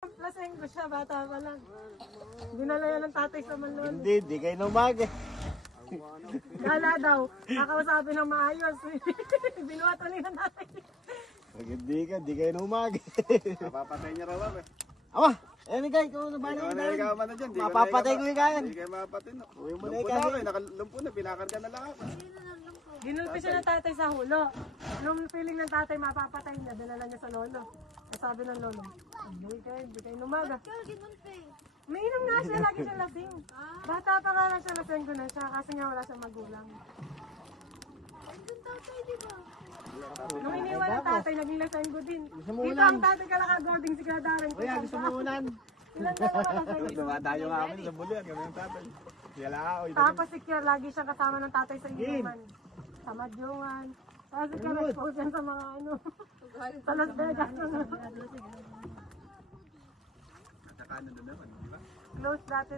Laseng ko siya, bata pa lang. Dinala yan ng tatay sa Manlon. Hindi, di kayo numag eh. Gala daw, kakausapin ng maayos. Binuhat ulit ng tatay. Pag hindi ka, di kayo numag. Mapapatay niya raw eh. Ama, Emigay, ikaw na ba Ikaw na na yun? ikaw man na dyan. Mapapatay ko yung kayan. Hindi kayo mapapatay no. Uwi mo na Lumpo ikaw. na kayo, nakalumpo na, pinakarga na lang ako. Ginulpi siya ng tatay sa hulo. Nung feeling ng tatay mapapatay niya, dinala niya sa lolo. Sabi ng lolo, hindi kayo numaga. May inom nga siya, lagi siya lasing. Bata pa nga lang siya, lasing ko na siya kasi nga wala siyang magulang. Nung iniwan ng tatay, naging lasing ko din. Dito ang tatay kalakagording si Kadaren. Kuya, gusto mo unan? Ilan na nakasagay. Dumadayo nga kami sa bulian, kami yung tatay. Kaya ako, Tapos secure, lagi siya kasama ng tatay sa inuman. Sa madyungan. Tapos secure, expose yan sa mga ano. Sa Las Vegas. Nasa kanan doon naman, di ba? Close dati.